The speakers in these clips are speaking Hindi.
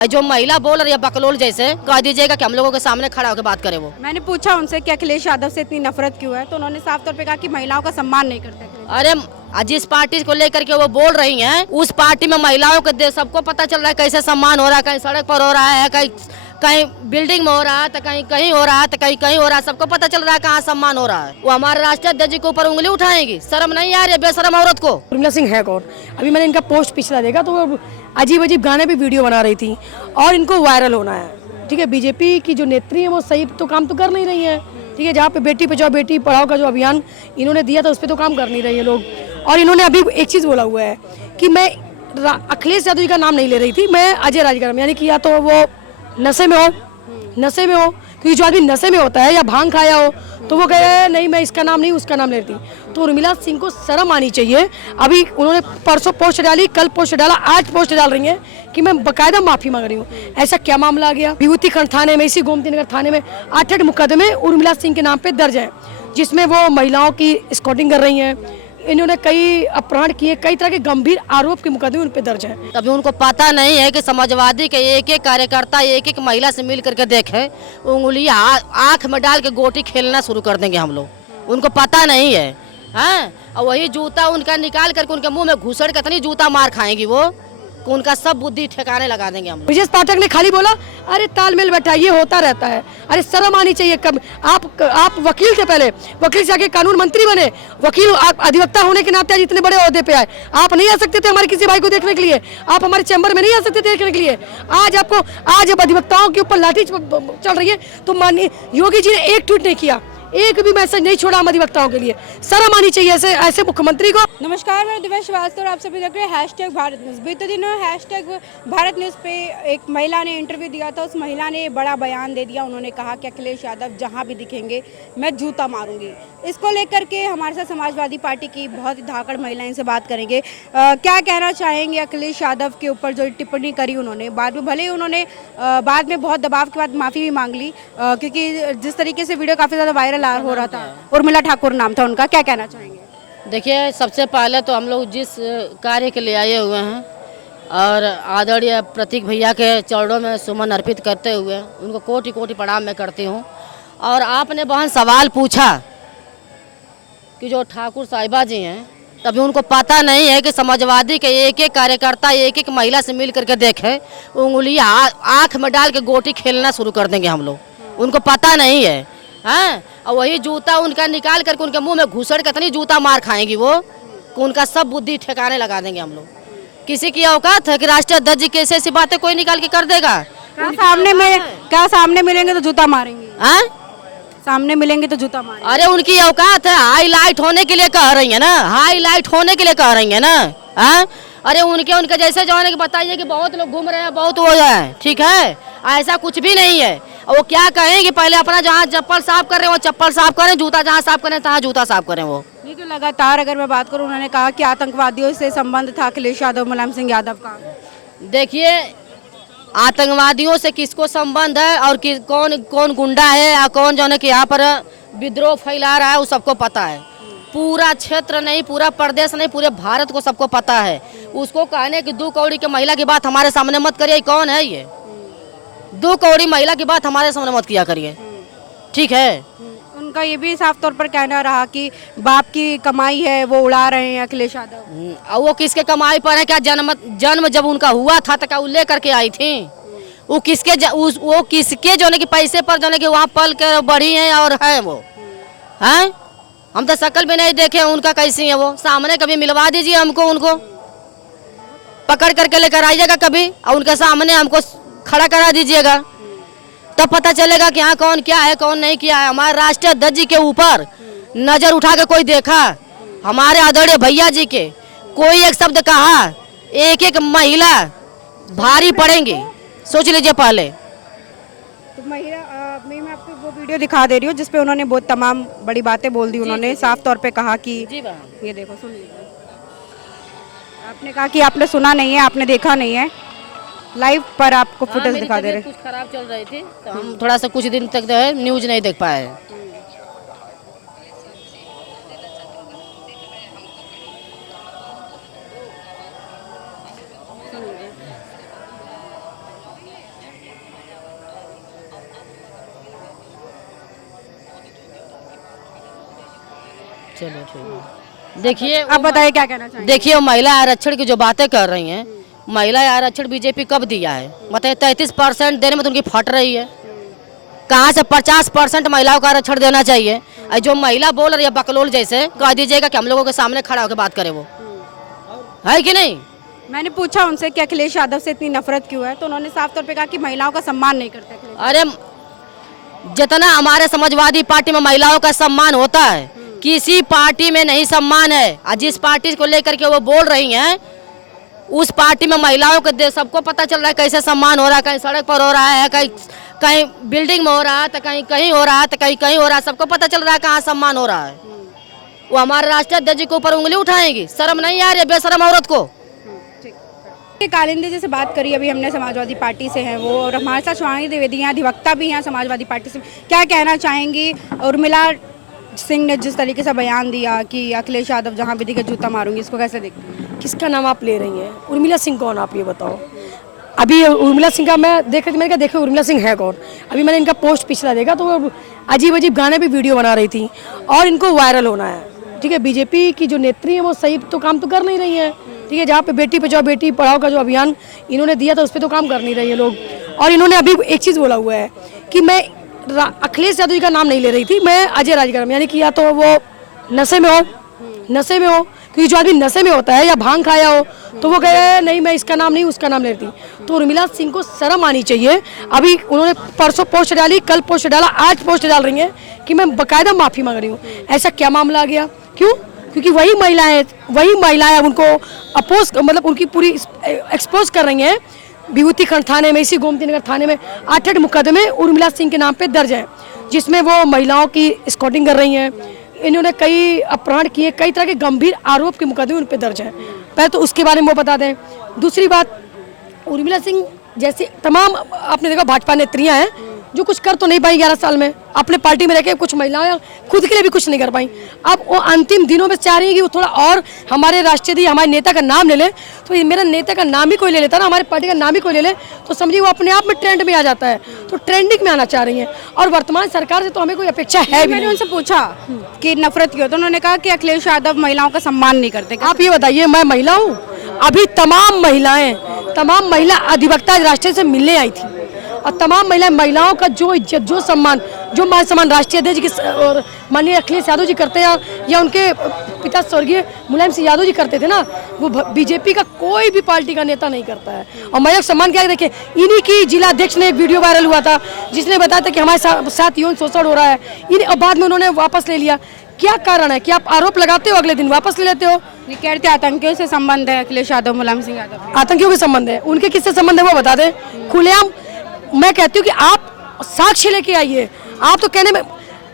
जो महिला बोल रही है बकलोल जैसे, कह दीजिएगा कि हम लोगों के सामने खड़ा होकर बात करे वो। मैंने पूछा उनसे कि अखिलेश यादव से इतनी नफरत क्यों है, तो उन्होंने साफ तौर पे कहा कि महिलाओं का सम्मान नहीं करते। अरे जिस पार्टी को लेकर के वो बोल रही हैं, उस पार्टी में महिलाओं के सबको पता चल रहा है कैसे सम्मान हो रहा है, कहीं सड़क पर हो रहा है, कहीं कहीं बिल्डिंग में हो रहा है, तो कहीं कहीं हो रहा है, तो कहीं कहीं हो रहा है, सबको पता चल रहा है कहाँ सम्मान हो रहा है। वो हमारे राष्ट्रीय अध्यक्ष के ऊपर उंगली उठाएंगी, शर्म नहीं आ रही है बेशरम औरत को। उर्मिला सिंह है कौन? अभी मैंने इनका पोस्ट पिछला देखा तो वो अजीब अजीब गाने पे वीडियो बना रही थी और इनको वायरल होना है। ठीक है, बीजेपी की जो नेत्री है वो सही तो काम तो कर नहीं रही है। ठीक है, जहाँ पे बेटी बचाओ बेटी पढ़ाओ का जो अभियान इन्होंने दिया था उस पर तो काम कर नहीं रही है लोग। और इन्होंने अभी एक चीज़ बोला हुआ है कि मैं अखिलेश यादव जी का नाम नहीं ले रही थी, मैं अजय राजगरम, यानी कि या तो वो नशे में हो, क्योंकि जो आदमी नशे में होता है या भांग खाया हो तो वो कहे नहीं मैं इसका नाम नहीं उसका नाम लेती। तो उर्मिला सिंह को शर्म आनी चाहिए। अभी उन्होंने परसों पोस्ट डाली, कल पोस्ट डाला, आज पोस्ट डाल रही हैं कि मैं बकायदा माफी मांग रही हूँ। ऐसा क्या मामला आ गया? विभूति खंड थाने में, इसी गोमती नगर थाने में 8 मुकदमे उर्मिला सिंह के नाम पे दर्ज हैं, जिसमें वो महिलाओं की स्कॉटिंग कर रही हैं, इन्होंने कई अपराध किए, कई तरह के गंभीर आरोप के मुकदमे उन पे दर्ज हैं। अभी उनको पता नहीं है कि समाजवादी के एक एक कार्यकर्ता एक एक महिला से मिल करके देखे, उंगली आँख में डाल के गोटी खेलना शुरू कर देंगे हम लोग। उनको पता नहीं है, हाँ? और वही जूता उनका निकाल करके उनके मुंह में घुसड़ के इतनी जूता मार खाएंगी वो कि उनका सब बुद्धि ठिकाने लगा देंगे हम लोग। ब्रजेश पाठक ने खाली बोला अरे तालमेल बैठा, ये होता रहता है। अरे शर्म आनी चाहिए। कब आप वकील थे, पहले वकील से आके कानून मंत्री बने, वकील आप अधिवक्ता होने के नाते आज इतने बड़े ओहदे पे आए। आप नहीं आ सकते थे हमारे किसी भाई को देखने के लिए? आप हमारे चैम्बर में नहीं आ सकते थे देखने के लिए? आज जब अधिवक्ताओं के ऊपर लाठी चल रही है तो माननीय योगी जी ने एक ट्वीट नहीं किया, एक भी मैसेज नहीं छोड़ा हम अधिवक्ताओं के लिए। शर्म आनी चाहिए ऐसे मुख्यमंत्री को। नमस्कार, मैं दिव्या श्रीवास्तव और आप सभी देख रहे हैं हैशटैग भारत न्यूज़। बीते दिनों हैशटैग भारत न्यूज़ पे एक महिला ने इंटरव्यू दिया था। उस महिला ने बड़ा बयान दे दिया। उन्होंने कहा कि अखिलेश यादव जहां भी दिखेंगे मैं जूता मारूंगी। इसको लेकर के हमारे साथ समाजवादी पार्टी की बहुत ही धाकड़ महिलाएं से बात करेंगे। क्या कहना चाहेंगे अखिलेश यादव के ऊपर जो टिप्पणी करी उन्होंने? बाद में भले ही उन्होंने बाद में बहुत दबाव के बाद माफ़ी भी मांग ली, क्योंकि जिस तरीके से वीडियो काफ़ी ज़्यादा वायरल हो रहा था। उर्मिला ठाकुर नाम था उनका। क्या कहना चाहेंगे? देखिए, सबसे पहले तो हम लोग जिस कार्य के लिए आए हुए हैं और आदरणीय प्रतीक भैया के चरणों में सुमन अर्पित करते हुए उनको कोटि कोटि प्रणाम मैं करती हूँ। और आपने बहन सवाल पूछा कि जो ठाकुर साहिबा जी हैं, तभी उनको पता नहीं है कि समाजवादी के एक एक कार्यकर्ता एक एक महिला से मिल करके देखे, उंगली आँख में डाल के गोटी खेलना शुरू कर देंगे हम लोग। उनको पता नहीं है, हाँ? और वही जूता उनका निकाल करके उनके मुंह में घुसड़ के इतनी जूता मार खाएंगी वो कि उनका सब बुद्धि ठिकाने लगा देंगे हम लोग। किसी की औकात है कि राष्ट्रीय अध्यक्ष जी कैसे ऐसी बातें कोई निकाल के कर देगा? क्या सामने मिलेंगे तो जूता मारेंगे? हाँ, सामने मिलेंगे तो जूता मारेंगे। अरे उनकी औकात है, हाईलाइट होने के लिए कह रही है ना, हाईलाइट होने के लिए कह रही है ना, हाँ? अरे उनके जैसे जो है कि बताइए कि बहुत लोग घूम रहे हैं, बहुत हो जाए, ठीक है? ऐसा कुछ भी नहीं है। और वो क्या कहेंगे, पहले अपना जहाँ चप्पल साफ कर रहे हैं वो चप्पल साफ करें, जूता जहाँ साफ करें तहाँ जूता साफ करें। वो नहीं तो लगातार अगर मैं बात करूं, उन्होंने कहा कि आतंकवादियों से संबंध था अखिलेश यादव मुलायम सिंह यादव का। देखिए, आतंकवादियों से किसको संबंध है और कौन कौन गुंडा है या कौन जो है कि यहाँ पर विद्रोह फैला रहा है, वो सबको पता है। पूरा क्षेत्र नहीं, पूरा प्रदेश नहीं, पूरे भारत को सबको पता है। उसको कहने की 2 कौड़ी की महिला की बात हमारे सामने मत करिए। कौन है ये? 2 कौड़ी महिला की बात हमारे सामने मत किया करिए, ठीक है? उनका ये भी साफ तौर पर कहना रहा कि बाप की कमाई है वो उड़ा रहे हैं अखिलेश यादव। वो किसके कमाई पर है? क्या जन्म जब उनका हुआ था तो क्या वो ले करके आई थी? वो किसके जो है कि पैसे पर जो है कि वहाँ पल के बढ़ी हैं और हैं वो, हैं? हम तो शक्ल भी नहीं देखे उनका कैसी है वो। सामने कभी मिलवा दीजिए हमको, उनको पकड़ करके लेकर आइएगा कभी और उनके सामने हमको खड़ा करा दीजिएगा, तब पता चलेगा कि हाँ कौन क्या है कौन नहीं किया है। हमारे राष्ट्रीय अध्यक्ष जी के ऊपर नजर उठा के कोई देखा? हमारे आदरणीय भैया जी के कोई एक शब्द कहा? एक एक महिला भारी पड़ेंगी, सोच लीजिए पहले। तो महिला मैं आपको वो वीडियो दिखा दे रही हूँ जिसपे उन्होंने बहुत तमाम बड़ी बातें बोल दी। उन्होंने साफ तौर पे कहा कि ये देखो, सुन लीजिए। आपने कहा कि आपने सुना नहीं है, आपने देखा नहीं है, लाइव पर आपको फुटेज दिखा दे रहे। कुछ खराब चल रही थी तो हम थोड़ा सा कुछ दिन तक जो है न्यूज नहीं देख पाए। चलिए ठीक है। देखिए आप बताइए क्या कहना चाहेंगे। देखिए वो महिला आरक्षण की जो बातें कर रही हैं, महिला आरक्षण बीजेपी कब दिया है बताइए। 33% देने में तो उनकी फट रही है। कहाँ से 50% महिलाओं का आरक्षण देना चाहिए। और जो महिला बोल रही है बकलोल जैसे, कह दीजिएगा कि हम लोगों के सामने खड़ा होकर बात करे, वो है कि नहीं। मैंने पूछा उनसे कि अखिलेश यादव से इतनी नफरत क्यों है, तो उन्होंने साफ तौर पे कहा कि महिलाओं का सम्मान नहीं करते अखिलेश। अरे जितना हमारे समाजवादी पार्टी में महिलाओं का सम्मान होता है, किसी पार्टी में नहीं सम्मान है। और जिस पार्टी को लेकर के वो बोल रही हैं, उस पार्टी में महिलाओं के सबको पता चल रहा है कैसे सम्मान हो रहा है। कहीं सड़क पर हो रहा है, कहीं कहीं बिल्डिंग में हो रहा है, तो कहीं कहीं हो रहा है, तो कहीं कहीं हो रहा है। सबको पता चल रहा है कहाँ सम्मान हो रहा है। वो हमारे राष्ट्रीय अध्यक्ष जी के ऊपर उंगली उठाएंगी, शर्म नहीं आ रही है बेशरम औरत को। कालिंदी जी से बात करी अभी हमने, समाजवादी पार्टी से हैं वो, और हमारे साथ शिवानी द्विवेदी हैं, अधिवक्ता भी हैं समाजवादी पार्टी से। क्या कहना चाहेंगी उर्मिला सिंह ने जिस तरीके से बयान दिया कि अखिलेश यादव जहां भी दिखे जूता मारूंगी, इसको कैसे देखते हैं। किसका नाम आप ले रही हैं? उर्मिला सिंह कौन, आप ये बताओ। अभी उर्मिला सिंह का मैं मैंने कहा देखो उर्मिला सिंह है कौन। अभी मैंने इनका पोस्ट पिछला देखा तो वो अजीब अजीब गाने पे वीडियो बना रही थी और इनको वायरल होना है। ठीक है, बीजेपी की जो नेत्री है वो सही तो काम तो कर नहीं रही है। ठीक है, जहाँ पे बेटी बचाओ बेटी पढ़ाओ का जो अभियान इन्होंने दिया था उस पर तो काम कर नहीं रही है लोग। और इन्होंने अभी एक चीज़ बोला हुआ है कि मैं अखिलेश यादव जी का नाम नहीं ले रही थी, मैं अजय राजगरम, यानी कि या तो वो नशे में हो, क्योंकि जो आदमी नशे में होता है या भांग खाया हो तो वो कहे नहीं मैं इसका नाम नहीं उसका नाम ले रही थी। तो उर्मिला सिंह को शर्म आनी चाहिए। अभी उन्होंने परसों पोस्ट डाली, कल पोस्ट डाला, आज पोस्ट डाल रही हैं कि मैं बकायदा माफ़ी मांग रही हूँ। ऐसा क्या मामला आ गया? क्यों? क्योंकि वही महिलाएं उनको अपोज मतलब उनकी पूरी एक्सपोज कर रही हैं। विभूति खंड थाने में, इसी गोमती नगर थाने में 8 मुकदमे उर्मिला सिंह के नाम पे दर्ज हैं, जिसमें वो महिलाओं की स्कॉटिंग कर रही हैं। इन्होंने कई अपहरण किए, कई तरह के गंभीर आरोप के मुकदमे उन पे दर्ज हैं। पहले तो उसके बारे में वो बता दें। दूसरी बात, उर्मिला सिंह जैसे तमाम आपने देखा भाजपा नेत्रियां हैं जो कुछ कर तो नहीं पाई 11 साल में, अपने पार्टी में रह के कुछ महिलाएं खुद के लिए भी कुछ नहीं कर पाई। अब वो अंतिम दिनों में चाह रही है कि वो थोड़ा और हमारे राष्ट्रीय हमारे नेता का नाम ले ले। तो ये मेरा नेता का नाम ही कोई ले लेता ना, हमारी पार्टी का नाम ही कोई ले ले तो समझिए वो अपने आप में ट्रेंड में आ जाता है। तो ट्रेंडिंग में आना चाह रही है और वर्तमान सरकार से तो हमें कोई अपेक्षा है भी। मैंने उनसे पूछा कि नफरत क्यों, तो उन्होंने कहा कि अखिलेश यादव महिलाओं का सम्मान नहीं करते। आप ये बताइए, मैं महिला हूँ? अभी तमाम महिला अधिवक्ता राष्ट्रीय से मिलने आई थी और तमाम महिलाओं का जो इज्जत, जो सम्मान, जो मान सम्मान राष्ट्रीय अध्यक्ष और माननीय अखिलेश यादव जी करते हैं या उनके पिता स्वर्गीय मुलायम सिंह यादव जी करते थे ना, वो बीजेपी का कोई भी पार्टी का नेता नहीं करता है। और महिला सम्मान क्या देखिए, इन्हीं की जिला अध्यक्ष ने एक वीडियो वायरल हुआ था जिसने बताया था कि हमारे साथ यौन शोषण हो रहा है, और बाद में उन्होंने वापस ले लिया। क्या कारण है कि आप आरोप लगाते हो अगले दिन वापस ले लेते हो? कहते आतंकियों से संबंध है अखिलेश यादव मुलायम सिंह यादव। आतंकियों के संबंध है, उनके किससे संबंध है वो बता दें खुलेआम। मैं कहती हूँ कि आप साक्ष्य लेके आइए। आप तो कहने में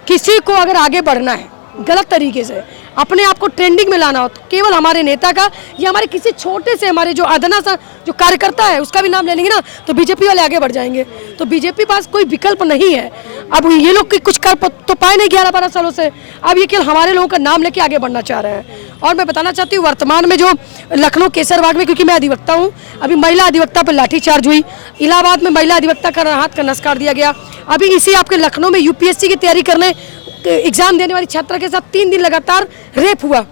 किसी को अगर आगे बढ़ना है गलत तरीके से, अपने आप को ट्रेंडिंग में लाना हो तो केवल हमारे नेता का या हमारे किसी छोटे से हमारे जो अदना सा जो कार्यकर्ता है उसका भी नाम ले लेंगे ना तो बीजेपी वाले आगे बढ़ जाएंगे। तो बीजेपी पास कोई विकल्प नहीं है। अब ये लोग कुछ कर तो पाए नहीं 11-12 सालों से, अब ये केवल हमारे लोगों का नाम लेके आगे बढ़ना चाह रहे हैं। और मैं बताना चाहती हूँ वर्तमान में जो लखनऊ केसरबाग में, क्योंकि मैं अधिवक्ता हूँ, अभी महिला अधिवक्ता पर लाठीचार्ज हुई, इलाहाबाद में महिला अधिवक्ता का हाथ का नस काट दिया गया। अभी इसी आपके लखनऊ में यूपीएससी की तैयारी करने एग्जाम देने वाली छात्रा के साथ 3 दिन लगातार रेप हुआ।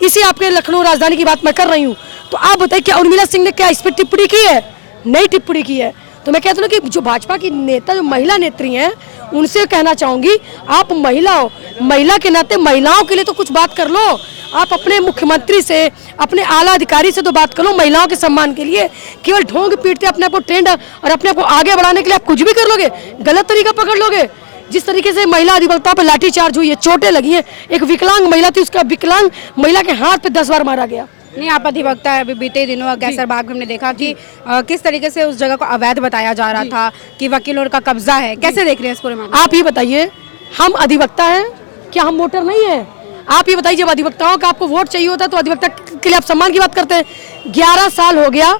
इसी आपके लखनऊ राजधानी की बात मैं कर रही हूँ। तो आप बताइए क्या उर्मिला सिंह ने क्या इस पर टिप्पणी की है? नहीं टिप्पणी की है। तो मैं कहता हूँ कि जो भाजपा की नेता जो महिला नेत्री हैं उनसे कहना चाहूँगी, आप महिला हो, महिला के नाते महिलाओं के लिए तो कुछ बात कर लो। आप अपने मुख्यमंत्री से, अपने आला अधिकारी से तो बात करो महिलाओं के सम्मान के लिए। केवल ढोंग पीटते अपने आप को ट्रेंड और अपने आप को आगे बढ़ाने के लिए आप कुछ भी कर लोगे, गलत तरीका पकड़ लोगे। जिस तरीके से महिला अधिवक्ता पर लाठीचार्ज हुई है, चोटें लगी हैं, एक विकलांग महिला थी, उसका विकलांग महिला के हाथ पे 10 बार मारा गया। नहीं, आप अधिवक्ता है, अभी बीते दिनों कैसरबाग में हमने देखा कि किस तरीके से उस जगह को अवैध बताया जा रहा था कि वकीलों का कब्जा है, कैसे देख रहे हैं इस पूरे मामले? आप ये बताइए, हम अधिवक्ता हैं क्या हम वोटर नहीं है? आप ये बताइए, जब अधिवक्ताओं का आपको वोट चाहिए होता है तो अधिवक्ता के लिए आप सम्मान की बात करते हैं। 11 साल हो गया,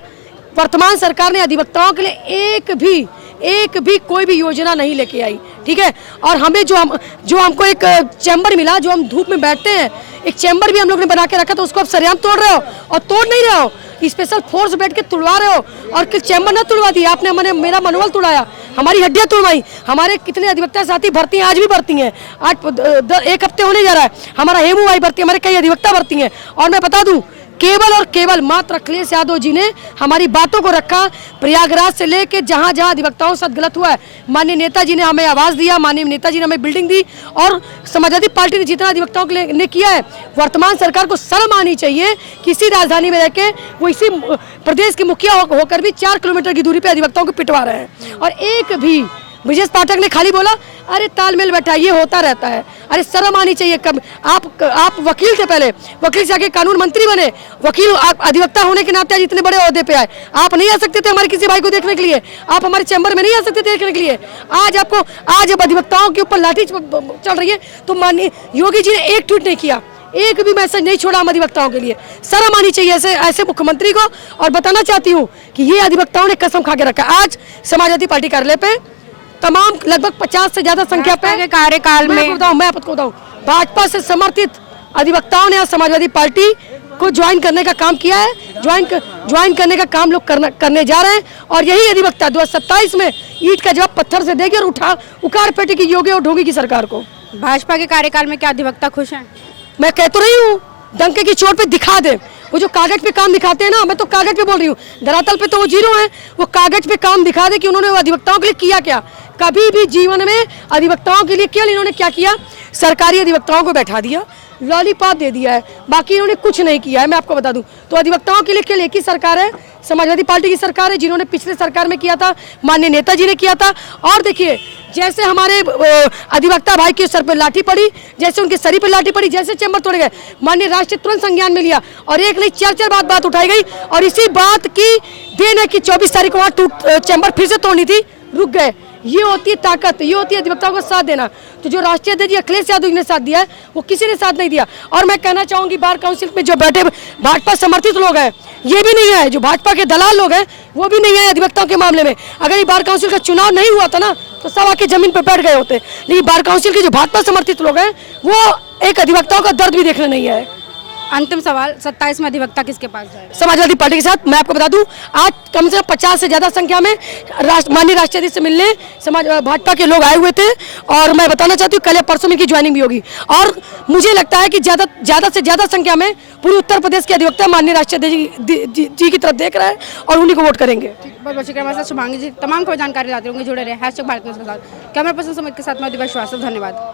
वर्तमान सरकार ने अधिवक्ताओं के लिए एक भी कोई भी योजना नहीं लेके आई। ठीक है, और हमें जो हमको एक चैम्बर मिला, जो हम धूप में बैठते हैं, एक चैम्बर भी हम लोग ने बना के रखा था, उसको आप सरेआम तोड़ रहे हो और तोड़ नहीं रहे हो, स्पेशल फोर्स बैठ के तुड़वा रहे हो। और चैम्बर ना तुड़वा दिया आपने, मैंने मेरा मनोबल तुड़ाया। हमारी हड्डियां तोड़वाई। हमारे कितने अधिवक्ता साथी भर्ती हैं, आज भी भर्ती हैं। आज 1 हफ्ते होने जा रहा है, हमारा हेमू भाई भर्ती, हमारे कई अधिवक्ता भर्ती हैं। और मैं बता दूं, केवल और केवल मात्र अखिलेश यादव जी ने हमारी बातों को रखा। प्रयागराज से लेके जहां जहां अधिवक्ताओं के साथ गलत हुआ है, माननीय नेताजी ने हमें आवाज दिया, माननीय नेताजी ने हमें बिल्डिंग दी। और समाजवादी पार्टी ने जितना अधिवक्ताओं के लिए किया है, वर्तमान सरकार को शर्म आनी चाहिए। किसी राजधानी में रहकर वो इसी प्रदेश के मुखिया होकर भी 4 किलोमीटर की दूरी पे अधिवक्ताओं को पिटवा रहे हैं। और एक भी ब्रजेश पाठक ने खाली बोला अरे तालमेल बैठा, ये होता रहता है। अरे शर्म आनी चाहिए। कब आप वकील थे, पहले वकील से आगे कानून मंत्री बने, वकील आप अधिवक्ता होने के नाते आज इतने बड़े ओहदे पे आए। आप नहीं आ सकते थे हमारे किसी भाई को देखने के लिए, आप हमारे चैम्बर में नहीं आ सकते थे देखने के लिए। आज जब अधिवक्ताओं के ऊपर लाठी चल रही है तो माननीय योगी जी ने एक ट्वीट नहीं किया, एक भी मैसेज नहीं छोड़ा हम अधिवक्ताओं के लिए। शर्म आनी चाहिए ऐसे मुख्यमंत्री को। और बताना चाहती हूँ कि ये अधिवक्ताओं ने कसम खा के रखा। आज समाजवादी पार्टी कार्यालय पे तमाम लगभग 50 से ज्यादा संख्या पे कार्यकाल में मैं आपको बताऊं, भाजपा से समर्थित अधिवक्ताओं ने आज समाजवादी पार्टी को ज्वाइन करने का काम किया है। ज्वाइन करने का काम लोग करने जा रहे हैं। और यही अधिवक्ता 2027 में ईंट का जवाब पत्थर से देगी और उखाड़ फेंकी की योगी और ढोंगी की सरकार को। भाजपा के कार्यकाल में क्या अधिवक्ता खुश हैं? मैं कह तो रही हूँ, डंके की चोट पे दिखा दे। वो जो कागज पे काम दिखाते हैं ना, मैं तो कागज पे बोल रही हूँ, धरातल पे तो वो जीरो है। वो कागज पे काम दिखा दे कि उन्होंने अधिवक्ताओं के लिए किया क्या। कभी भी जीवन में अधिवक्ताओं के लिए केवल इन्होंने क्या किया, सरकारी अधिवक्ताओं को बैठा दिया, लॉलीपॉप दे दिया है, बाकी इन्होंने कुछ नहीं किया है। मैं आपको बता दूं तो अधिवक्ताओं के लिए केवल एक ही सरकार है, समाजवादी पार्टी की सरकार है, जिन्होंने पिछले सरकार में किया था, माननीय नेताजी ने किया था। और देखिए जैसे हमारे अधिवक्ता भाई के सर पर लाठी पड़ी, जैसे उनके शरीर पर लाठी पड़ी, जैसे चैम्बर तोड़े गए, माननीय राष्ट्र तुरंत संज्ञान में लिया और एक नहीं 4 बात उठाई गई। और इसी बात की देन है कि 24 तारीख को वहाँ चैम्बर फिर से तोड़नी थी, रुक गए। ये होती है ताकत, ये होती है अधिवक्ताओं का साथ देना। तो जो राष्ट्रीय अध्यक्ष अखिलेश यादव जी ने साथ दिया है, वो किसी ने साथ नहीं दिया। और मैं कहना चाहूंगी बार काउंसिल में जो बैठे भाजपा समर्थित लोग हैं, ये भी नहीं है, जो भाजपा के दलाल लोग हैं वो भी नहीं है अधिवक्ताओं के मामले में। अगर ये बार काउंसिल का चुनाव नहीं हुआ था ना तो सब आके जमीन पर बैठ गए होते। लेकिन बार काउंसिल के जो भाजपा समर्थित लोग हैं वो एक अधिवक्ताओं का दर्द भी देखने नहीं है। अंतिम सवाल, 27 में अधिवक्ता किसके पास जाएगा? समाजवादी पार्टी के साथ। मैं आपको बता दूं, आज कम से कम 50 से ज्यादा संख्या में माननीय राष्ट्रीय अध्यक्ष से मिलने भाजपा के लोग आए हुए थे। और मैं बताना चाहती हूँ कल या परसों में इनकी ज्वाइनिंग भी होगी। और मुझे लगता है कि ज्यादा से ज्यादा संख्या में पूरे उत्तर प्रदेश के अधिवक्ता माननीय राष्ट्रीय अध्यक्ष जी की तरफ देख रहे हैं और उन्हीं को वोट करेंगे। बहुत बहुत शुक्रिया। हमारे साथ शुभांगी जी तमाम को जानकारी लाते होंगे, जुड़े रहे #भारत न्यूज़ के साथ। कैमरा पर्सन समित के साथ मैं दिव्या श्रीवास्तव, धन्यवाद।